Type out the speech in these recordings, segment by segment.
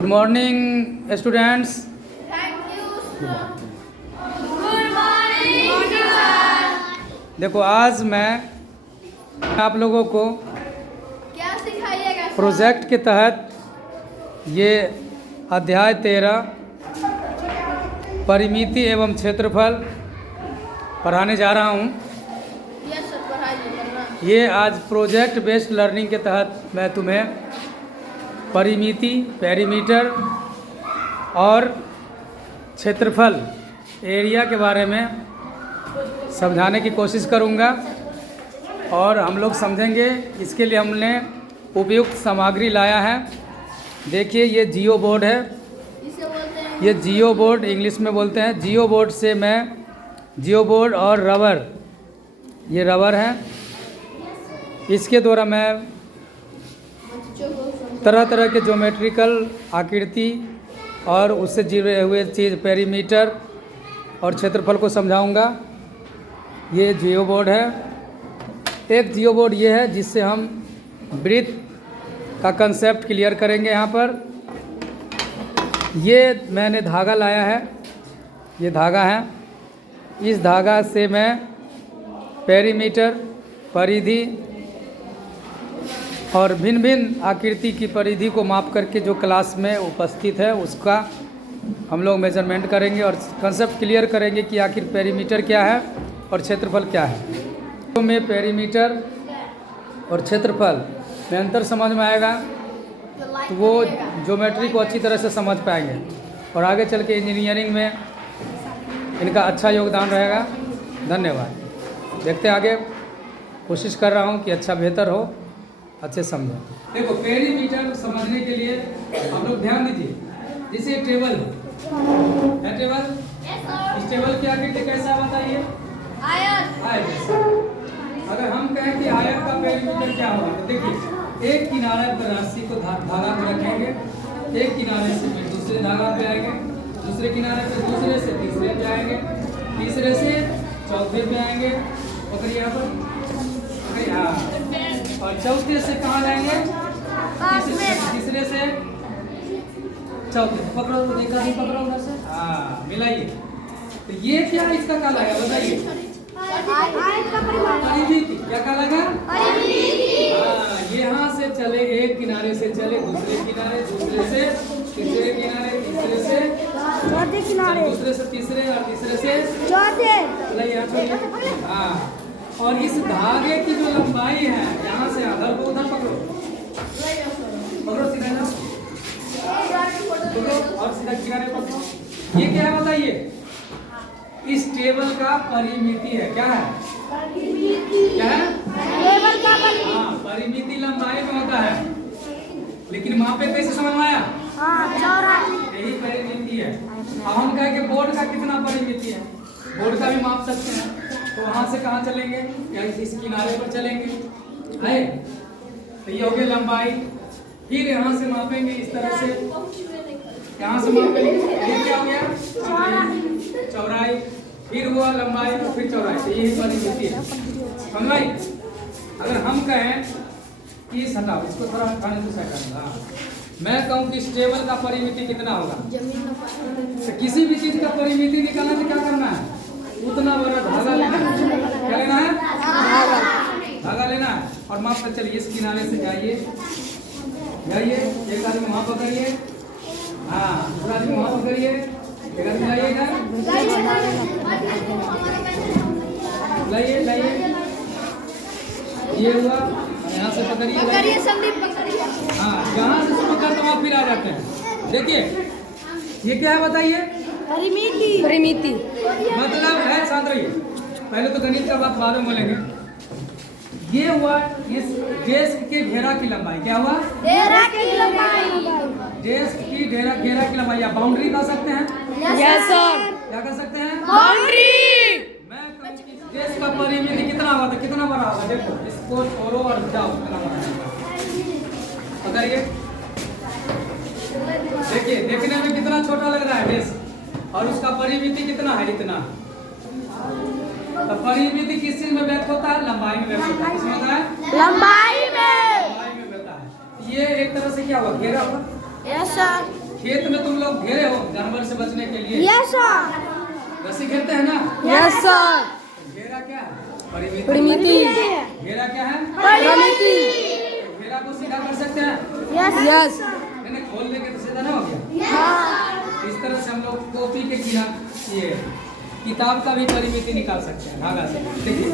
Good morning students. देखो आज मैं आप लोगों को क्या सिखाइएगा? प्रोजेक्ट के तहत ये अध्याय 13 परिमिति एवं क्षेत्रफल पढ़ाने जा रहा हूँ। यस सर, पढ़ाइए। ये आज प्रोजेक्ट बेस्ड लर्निंग के तहत मैं तुम्हें परिमिति, पेरीमीटर और क्षेत्रफल, एरिया के बारे में समझाने की कोशिश करूँगा और हम लोग समझेंगे। इसके लिए हमने उपयुक्त सामग्री लाया है। देखिए ये जियो बोर्ड है, इसे बोलते हैं ये जियो बोर्ड इंग्लिश में बोलते हैं। जियो बोर्ड से मैं जियो बोर्ड और रबर, ये रबर है, इसके द्वारा मैं बच्चों को तरह तरह के ज्योमेट्रिकल आकृति और उससे जुड़े हुए चीज़ पेरीमीटर और क्षेत्रफल को समझाऊंगा। ये जियो बोर्ड है। एक जियो बोर्ड ये है जिससे हम वृत्त का कंसेप्ट क्लियर करेंगे। यहाँ पर ये मैंने धागा लाया है, ये धागा है। इस धागा से मैं पेरीमीटर, परिधि और भिन्न भिन्न आकृति की परिधि को माप करके जो क्लास में उपस्थित है उसका हम लोग मेजरमेंट करेंगे और कंसेप्ट क्लियर करेंगे कि आखिर पेरीमीटर क्या है और क्षेत्रफल क्या है। तो में पेरीमीटर और क्षेत्रफल में अंतर समझ में आएगा तो वो ज्योमेट्री को अच्छी तरह से समझ पाएंगे और आगे चल के इंजीनियरिंग में इनका अच्छा योगदान रहेगा। धन्यवाद। देखते हैं आगे। कोशिश कर रहा हूँ कि अच्छा बेहतर हो, अच्छे समझो। देखो पेरीमीटर समझने के लिए आप लोग ध्यान दीजिए। जैसे टेबल है टेबल, इस टेबल की आकृति कैसा बताइए? आयत। आयत। अगर हम कहें कि आयत का पेरीमीटर क्या होगा तो देखिए एक किनारे पर रस्सी को धागा पे रखेंगे, एक किनारे से फिर दूसरे धागा पे आएंगे, दूसरे किनारे पे दूसरे से तीसरे पे आएंगे, तीसरे से चौथे पे आएंगे। पकड़िए यहाँ पर, पकड़िए, हाँ। और चौथे से कहाँ जाएंगे? तीसरे से चौथे। पकड़ो, देखा नहीं पकड़ो उधर से, हाँ मिलाइए। तो ये क्या इसका काला है बताइए? परिमिति। क्या काला है? हाँ, यहाँ से चले, एक किनारे से चले दूसरे किनारे, दूसरे से तीसरे किनारे, तीसरे से चौथे किनारे, दूसरे से तीसरे और तीसरे से चौथे। हाँ, और इस धागे की जो लंबाई है यहाँ से आधार को उधर पकड़ो, पकड़ो सीधा जाओ, पकड़ो और सीधा किनारे पकड़ो। ये क्या है बताइए? इस टेबल का परिमिति है। क्या है? क्या है? टेबल का परिमिति। हाँ, परिमिति लंबाई में होता है, लेकिन मापे कैसे समझ में आया? हाँ, चौरासी। यही परिमिति है। अब हम कहें कि बोर्ड का कितना परिमिति है, बोर्ड का भी माप सकते हैं। तो वहाँ से कहाँ चलेंगे? या इस किनारे पर चलेंगे, है तो ये हो गई लंबाई। फिर यहाँ से मापेंगे इस तरह से, यहाँ से मापेंगे, ये क्या हो गया? चौड़ाई। फिर हुआ लंबाई, फिर चौड़ाई। तो यही परिमिति है, समझ आई? अगर हम कहें कि हटाओ इसको, थोड़ा हटाने दूसरा करना, मैं कहूँ कि इस टेबल का परिमिति कितना होगा, तो किसी भी चीज का परिमिति निकालना तो क्या करना है? उतना बड़ा धागा लेना है। क्या लेना है? धागा लेना है और माप कर चलिए। इस किनारे से जाइए, एक आदमी वहाँ पकड़िए, हाँ दूसरा आदमी वहाँ पकड़िए, एक आदमी लाइए इधर, लाइए, ये हुआ। यहाँ से पकड़िए, संदीप पकड़िए। हाँ जहाँ से शुरू करते वहाँ फिर आ जाते हैं। देखिए ये क्या है बताइए? परिमिति। मतलब है, शांत रहिए, पहले तो गणित का बात बाद में बोलेंगे। ये हुआ इस डेस्क के घेरा की लंबाई। क्या हुआ? घेरा की लंबाई। डेस्क की घेरा की लंबाई या बाउंड्री कह सकते हैं। Yes sir. क्या कह सकते हैं? बाउंड्री। मैं कहूँ कि डेस्क का परिमिति कितना हुआ था? कितना बड़ा होगा? देखो इसको छोड़ो और जाओ, कितना बड़ा है। अगर ये देखिए, देखने में कितना छोटा लग रहा है डेस्क, और उसका परिमिति कितना है? इतना। तो परिमिति किस चीज में व्यक्त होता है? लंबाई में व्यक्त होता है। किसमें होता है? लंबाई में। लंबाई में होता है। ये एक तरह से क्या हुआ? घेरा हुआ। Yes sir. खेत में तुम लोग घेरे हो जानवर से बचने के लिए, यस सर। रस्सी घेरते हैं ना। Yes sir. घेरा क्या है? परिमिति। परिमिति। घेरा क्या है? परिमिति। घेरा को सीधा कर सकते हैं, यस। मैंने खोल देंगे तो सीधा ना हो गया। हाँ। इस तरह से हम लोग कॉपी के ये किताब का भी परिमिति निकाल सकते हैं धागा से। देखिए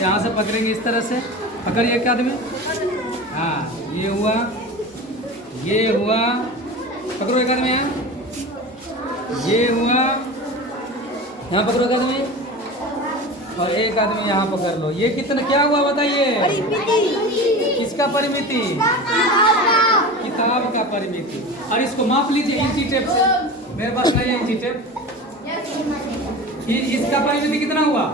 यहाँ से पकड़ेंगे इस तरह से, पकड़िए एक आदमी। हाँ ये हुआ, ये हुआ, पकड़ो एक आदमी यहाँ, ये हुआ, यहाँ पकड़ो एक आदमी और एक आदमी यहाँ पकड़ लो। ये कितना क्या हुआ बताइए? किसका परिमिति? किताब का परिमिति। और इसको माप लीजिए इंची टेप से, मेरे पास नहीं है इंची टेप। फिर इसका परिमिति कितना हुआ?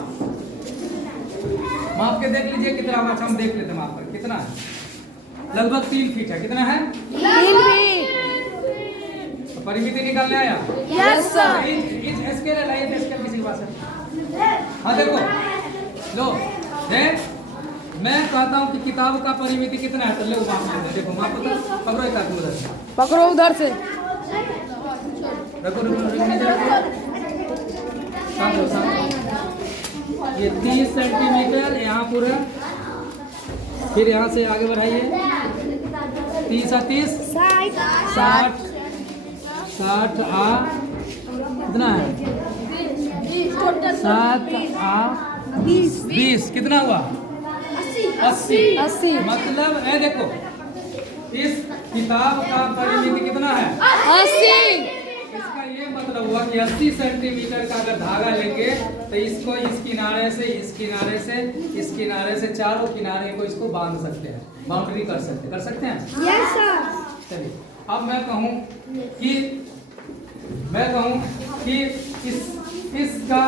माप के देख लीजिए कितना हुआ। अच्छा हम देख लेते हैं माप पर कितना है। लगभग 3 फीट है। कितना है? 3 फीट। तो परिमिति निकालने आया। Yes sir. इस स्केल है, लाइए स्केल किसी के पास है? हाँ देखो, लो देख, मैं कहता हूँ कि किताब का परिमिति कितना है, तो लो माप लेते हैं। देखो माप बता, पकड़ो एक आदमी उधर से, पकड़ो उधर से। रखो शांत हो, शांत हो। ये 30 सेंटीमीटर यहाँ पूरा, फिर यहाँ से आगे बढ़ाइए। 30 और 30 60 60 कितना है? 7 20 कितना हुआ? 80। मतलब है देखो, इस किताब का परिमिति कितना है? 80। इसका ये मतलब हुआ कि 80 सेंटीमीटर का अगर धागा लेंगे तो इसको इस किनारे से इस किनारे से इस किनारे से चारों किनारे को इसको बांध सकते हैं, बाउंड्री कर सकते हैं। Yes sir. चलिए अब मैं कहूँ कि इसका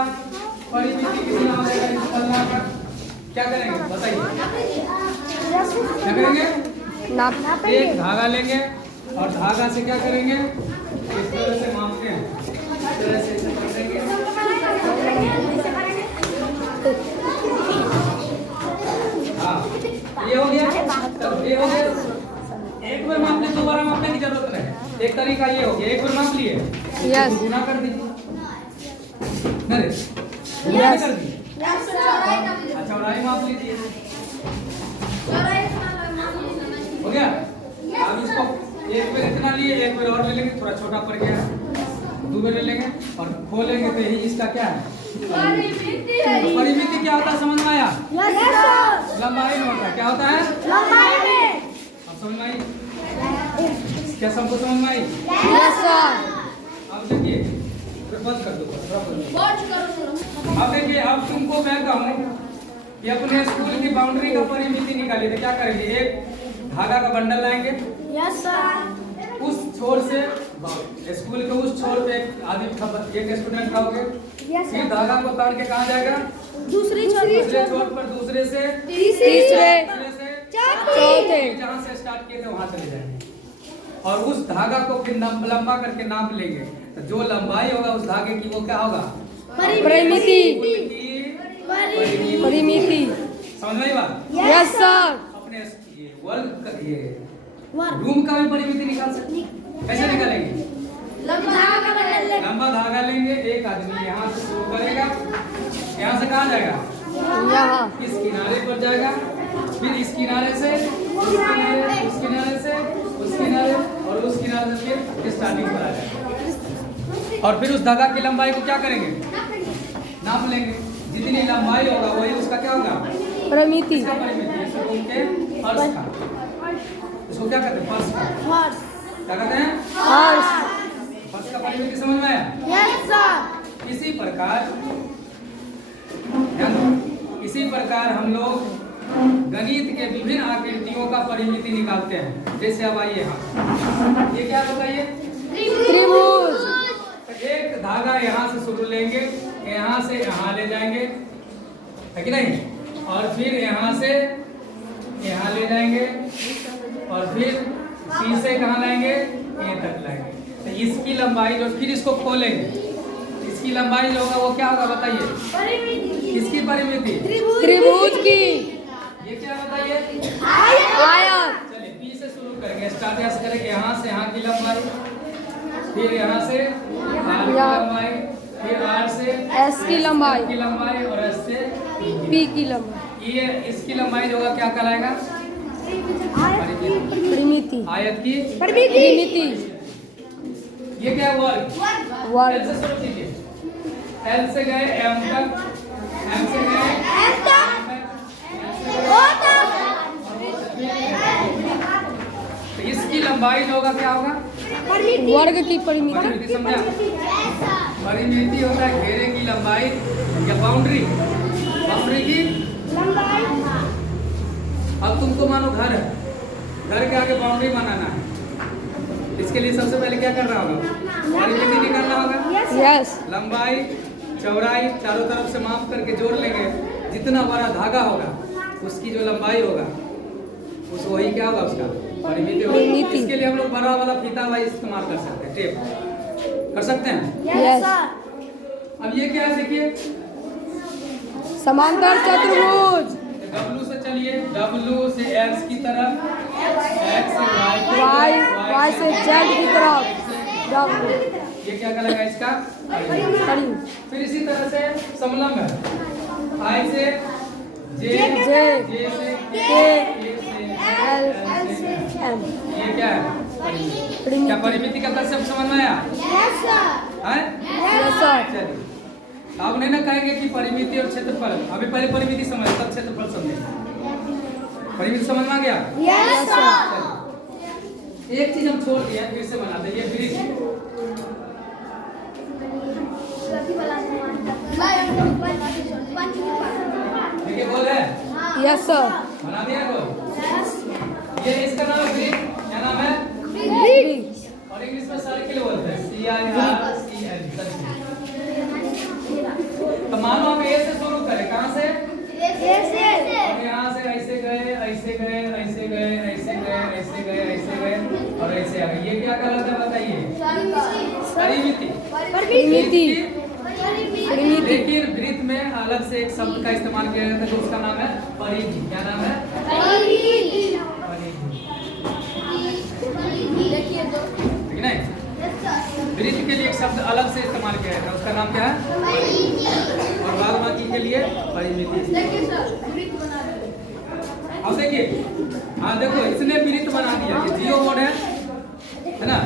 परिमिति कितना हो जाएगा? इस पन्ना का क्या करेंगे बताइए? क्या करेंगे? नाप एक धागा लेंगे और धागा से क्या करेंगे? इस तरह से मापते हैं, इस तरह से इसे पकड़ेंगे। हाँ ये हो गया, चलो ये हो गया। एक बार माप ले, दोबारा मापने की जरूरत नहीं। एक तरीका ये हो गया, एक बार माप लिए, यस। गुना कर दीजिए। नहीं गुना कर दीजिए। अच्छा चौड़ाई माप लीजिए, हो गया। अब इसको एक बार इतना लिए, एक बार और ले लेंगे, थोड़ा छोटा पड़ गया है, 2 बार ले लेंगे और खोलेंगे तो यही इसका क्या है? परिमिति क्या होता है समझ में आया? लंबाई में होता है। क्या होता है? अब समझ में आई? क्या सबको समझ में आई? Yes sir. अब देखिए, फिर बंद कर दो, थोड़ा बंद करो। अब देखिए, अब तुमको मैं कहूँ कि अपने स्कूल की बाउंड्री का परिमिति निकालिए तो क्या करेंगे? एक धागा का बंडल लाएंगे, यस सर। उस छोर से स्कूल के उस छोर पे एक स्टूडेंट खाओगे, फिर धागा को तार के कहाँ जाएगा? दूसरे छोर पर, दूसरे से तीसरे से चौथे। जहाँ से स्टार्ट किए थे वहाँ चले जाएंगे और उस धागा को फिर लंबा करके नाप लेंगे। तो जो लंबाई होगा उस धागे की वो क्या होगा? परिमिति। परिमिति। समझ में आई बात? Yes sir. अपने रूम का भी परिमिति निकाल सकते हैं। कैसे निकालेंगे? लंबा धागा लेंगे, एक आदमी यहाँ से शुरू करेगा, यहाँ से कहाँ जाएगा? यहाँ इस किनारे पर जाएगा, फिर इस किनारे से उस किनारे, उस किनारे से उस किनारे और उस किनारे से फिर स्टार्टिंग पर आ जाएगा। और फिर उस धागा की लंबाई को क्या करेंगे? नाप लेंगे। जितनी लंबाई होगा वही उसका क्या होगा? परिमिति। इसका परिमिति। इस रूम के फर्श का, इसको क्या कहते हैं? फर्श का। क्या कहते हैं? फर्श का परिमिति समझ में आया? Yes sir. इसी प्रकार हम लोग गणित के विभिन्न आकृतियों का परिमिति निकालते हैं। जैसे अब आइए यहाँ, ये क्या बताइए? त्रिभुज। एक धागा यहाँ से शुरू लेंगे, यहाँ से यहाँ ले जाएंगे, है कि नहीं? और फिर यहाँ से यहाँ ले जाएंगे और फिर शीशे कहाँ लाएंगे? ये तक लाएंगे। तो इसकी लंबाई जो, फिर इसको खोलेंगे, इसकी लंबाई जो होगा वो क्या होगा बताइए? इसकी परिमिति त्रिभुज की। ये क्या बताइए? आयत। चलिए पी से शुरू करेंगे, स्टार्ट यहाँ से करेंगे, यहाँ से यहाँ की लंबाई, फिर यहाँ से आर की लंबाई, फिर आर से एस की लंबाई, की लंबाई और एस से पी की लंबाई, ये इसकी लंबाई जो होगा क्या कहलाएगा? परिमिति, आयत की परिमिति, ये क्या है? वर्ग। एल वर्ग, से शुरू कीजिए, एल से गए एम तक, एम से गए तो इसकी लंबाई जो होगा क्या होगा? वर्ग की परिमिति, परिमिति। समझा? परिमिति होता है घेरे की लंबाई या बाउंड्री, बाउंड्री की। अब तुमको मानो घर है, घर के आगे बाउंड्री बनाना है, इसके लिए सबसे पहले क्या करना होगा? परिमिति निकालना होगा। यस, लंबाई चौड़ाई चारों तरफ से माप करके जोड़ लेंगे, जितना बड़ा धागा होगा उसकी जो लंबाई होगा उस वही क्या होगा? उसका परिमिति होगा। परिमिति। इसके लिए हम लोग बड़ा वाला फीता वाला इस्तेमाल कर सकते हैं, टेप कर सकते हैं। यस, अब ये क्या है देखिए, समांतर चतुर्भुज, डब्लू से चलिए, डब्लू से एक्स की तरफ, एक्स से वाई, वाई से जेड की तरफ, डब्ल्यू, ये क्या कहलाएगा? इसका परिमिति, फिर इसी तरह से समलंब है, आई से जे, जे, जे से के, के से एल, से एम, ये क्या है? क्या परिमिति, परिमिति का कंसेप्ट समझ में आया? हैं? यस सर, चलिए, आप नहीं ना कहेंगे कि परिमिति और क्षेत्रफल, अभी पहले परिमिति समझ तब क्षेत्रफल समझे। परिमिति समझ में आ गया? यस सर, चलिए, एक चीज हम छोड़ दिया, फिर से बनाते हैं, ये वृत्त। देखिए गोल है, यस सर, बना दिया गोल। ये इसका नाम है वृत्त, क्या नाम है? और इंग्लिश में सर्किल बोलते हैं, CIRCL, सर्किल। तो मानो हम ए से शुरू करें, कहाँ से? और यहाँ से ऐसे गए, ऐसे गए, ऐसे गए, ऐसे गए, ऐसे गए, ऐसे गए और ऐसे आ गए। ये क्या कहलाता है बताइए? परिमिति। परिमिति, परिमिति, लेकिन वृत्त में अलग से एक शब्द का इस्तेमाल किया जाता है जो उसका नाम है परिधि। क्या नाम है? परिधि। ठीक है? वृत्त के लिए एक शब्द अलग से इस्तेमाल किया जाता है, उसका नाम क्या है? और बाद बाकी के लिए परिमिति। अब देखिए, हाँ देखो, इसने वृत्त बना दिया। ये जियो बोर्ड है ना?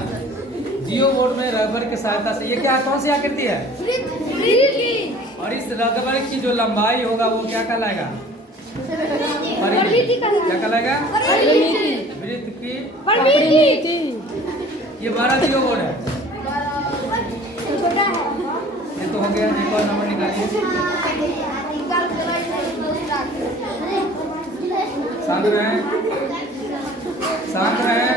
जियो बोर्ड में रबर की सहायता से, ये क्या कौन सी आकृति है? और इस रबर की जो लंबाई होगा वो क्या कहलाएगा? परिमिति। क्या कहलाएगा? परिमिति, वृत्त की परिमिति, ये 12 जियो बोर्ड है। ये तो हो गया, एक और नंबर निकालिए। शांत रहें, शांत रहें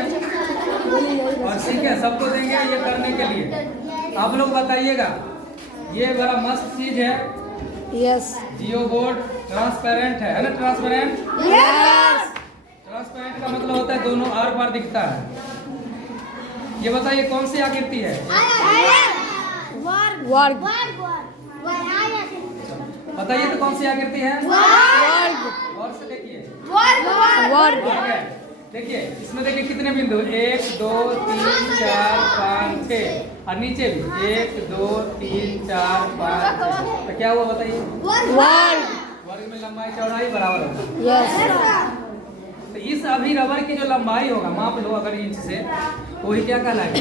और सीखें, सबको देंगे ये करने के लिए। आप लोग बताइएगा, ये बड़ा मस्त चीज है यस, जियो बोर्ड, ट्रांसपेरेंट है ना? ट्रांसपेरेंट, यस, ट्रांसपेरेंट का मतलब होता है दोनों आर पार दिखता है। ये बताइए कौन सी आकृति है? वर्ग, बताइए तो कौन सी आकृति है? वर्ग, और से देखिए, वर्ग, वर्ग है। देखिए इसमें देखिए कितने बिंदु, 1 2 3 4 5 6 और नीचे भी 1 2 3 4 5 6। तो क्या हुआ बताइए? वर्ग, वर्ग में लंबाई चौड़ाई बराबर होगा। यस, तो इस अभी रबर की जो लंबाई होगा, माप लो अगर इंच से, वही क्या कहलाएगा?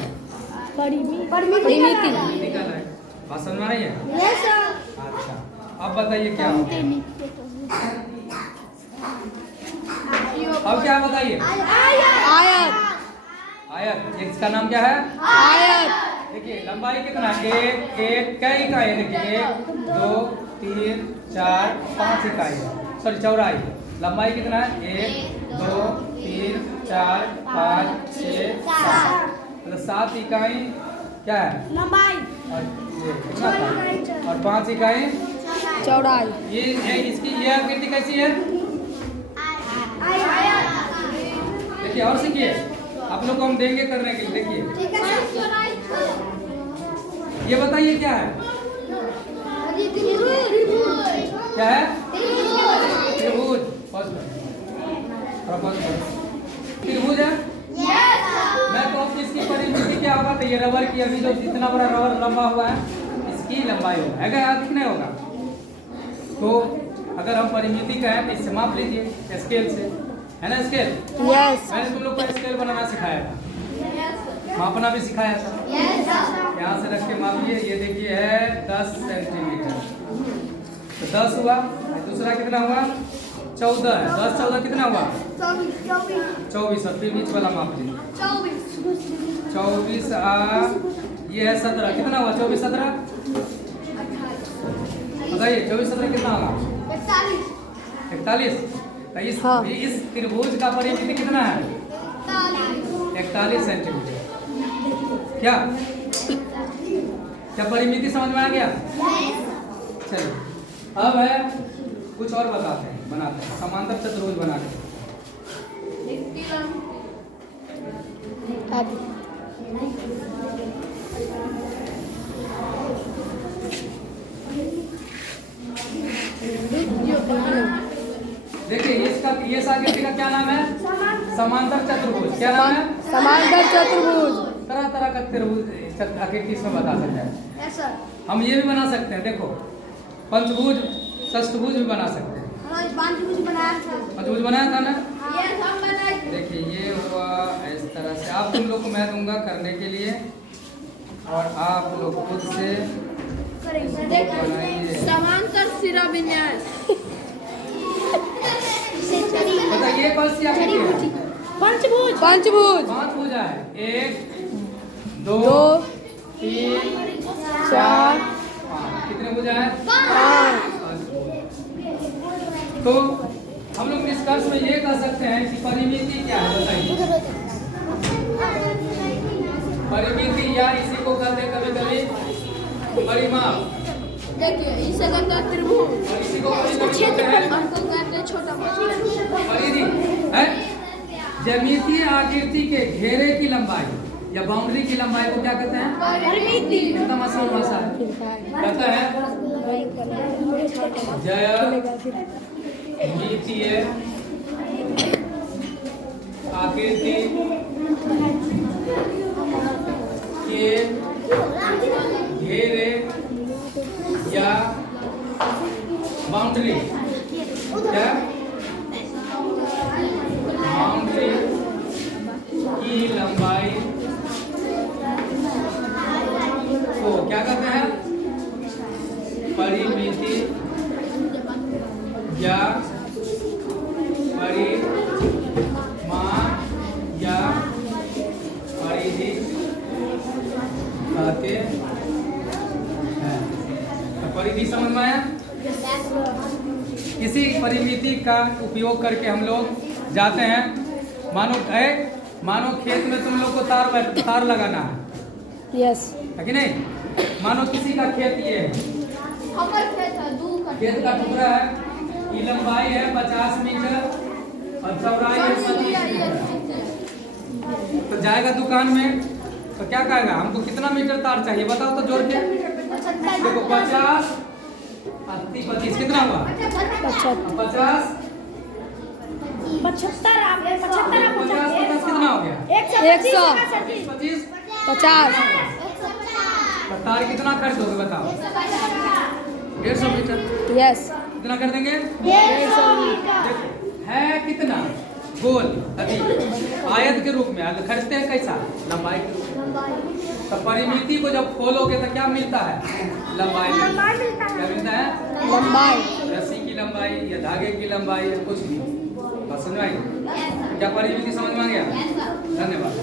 परिमिति, परिमिति कहलाएगा। बात समझ में आई है? अच्छा, अब बताइए क्या हो गया? अब क्या बताइए? आयत, आयत। ये इसका नाम क्या है? आयत, देखिए लंबाई कितना है? एक कई इकाई है। देखिए 1 2 3 4 5 इकाई है, सॉरी चौड़ाई। लंबाई कितना है? 1 2 3 4 5 6 7, मतलब 7 इकाई क्या है? लंबाई, और ये कितना था? और 5 इकाई चौड़ाई, ये इसकी ये आकृति कैसी है? देखिए और सीखिए, आप लोग को हम देंगे करने के लिए। देखिए ये बताइए क्या है? क्या है? त्रिभुज। त्रिभुज है। मैं कहूँ कि इसकी परिमिति क्या होगा, तो ये रबर की अभी जो जितना बड़ा रबर लंबा हुआ है इसकी लंबाई होगा, है क्या, अधिक नहीं होगा। तो अगर हम परिमिति का है तो इससे माप लीजिए स्केल से, है ना स्केल। यस मैंने तुम लोग को स्केल बनाना सिखाया था, मापना भी सिखाया था। यहाँ से रख के मापिए, ये देखिए है 10 सेंटीमीटर, तो 10 हुआ। दूसरा कितना हुआ, 14 है, 10 14 कितना हुआ, 24। और फिर बीच वाला माप लीजिए, 24 ये है 17, कितना हुआ 24 17, बताइए 24 17 कितना होगा, 41। तो हाँ। इस त्रिभुज का परिमिति कितना है, 41 सेंटीमीटर। क्या क्या परिमिति समझ में आ गया। चलिए अब है कुछ और बताते हैं, बनाते हैं समांतर चतुर्भुज बनाते हैं। अब देखिए इसका ये आकृति का क्या नाम है, समांतर चतुर्भुज। क्या नाम है, समांतर चतुर्भुज। तरह तरह का त्रिभुज आकृति इसमें बता सकते हैं। हम ये भी बना सकते हैं, देखो पंचभुज षष्ठभुज भी बना सकते हैं। पंचभुज बनाया था ना, देखिए ये हुआ इस तरह से। आप तुम लोग को मैं दूंगा करने के लिए और आप लोग खुद से बनाइए। समांतर सिरा विन्यास। बताइए कौन सी आकृति है, पंचभुज। पांच भुजा है, 1 2 3 4 5। कितने भुजा है, 5। तो हम लोग निष्कर्ष में ये कह सकते हैं कि परिमिति क्या है, बताइए। परिमिति या इसी को कहते हैं कभी कभी परिमाप, देखिए इसे कहते हैं त्रिभुज, और इसी को कभी कभी कहते हैं हमको कहते हैं छोटा परिधि है। ज्यामितीय आकृति के घेरे की लंबाई या बाउंड्री की लंबाई को क्या कहते हैं, परिमिति। कितना आसान भाषा है, कहता है ज्यामितीय आकृति के घेरे या बाउंड्री, क्या बाउंड्री की लंबाई को क्या कहते हैं, परिमिति या परिमाण या परिधि कहते हैं। तो परिधि समझ में आया। किसी परिमिति का उपयोग करके हम लोग जाते हैं, मानो खेत में तुम लोग को तार लगाना है, यस है कि नहीं। मानो किसी का खेत ये है, खेत का टुकड़ा है, ये लंबाई है 50 मीटर और चौड़ाई है 25 मीटर। तो जाएगा दुकान में तो क्या कहेगा, हमको कितना मीटर तार चाहिए बताओ तो जोड़ के। देखो 50 80 25 कितना हुआ, 50 50 कितना हो गया, 100 25 50 तो तार कितना खरीदोगे बताओ, 150 मीटर। यस कितना कर देंगे, 150 देखो है कितना गोल अभी आयत के रूप में खरीदते हैं, कैसा लंबाई के रूप में। तो परिमिति को जब खोलोगे तो क्या मिलता है, लंबाई मिलता है। क्या मिलता है, लंबाई। रस्सी की लंबाई या धागे की लंबाई या कुछ भी। बस समझ में आई क्या, परिमिति समझ में आ गया। धन्यवाद।